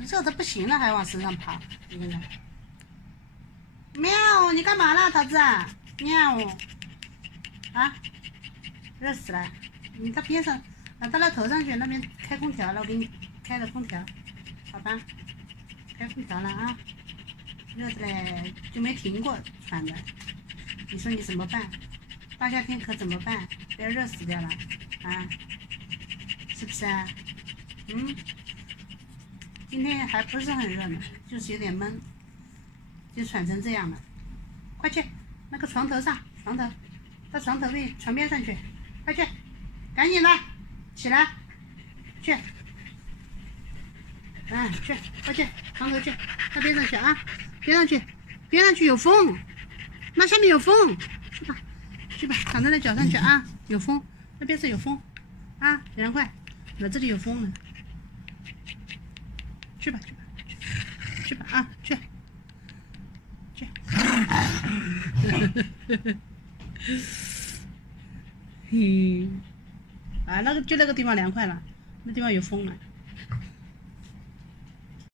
热的不行了，还往身上爬，一个人。喵，你干嘛啦，桃子？喵，啊，热死了！你到边上，到那头上去，那边开空调了，我给你开了空调，好吧？开空调了啊，热的嘞，就没停过喘的。你说你怎么办？大夏天可怎么办？不要热死掉了啊！是不是啊？今天还不是很热呢，就是有点闷，就喘成这样了。快去那个床头上，到床边上去，快去，赶紧的，起来，去，去，快去床头去，到边上去啊，边上去有风，那下面有风，去吧，躺在那脚上去啊，有风，那边是有风啊，凉快，我这里有风呢。去吧啊，去，啊，那个地方凉快了，那地方有风了。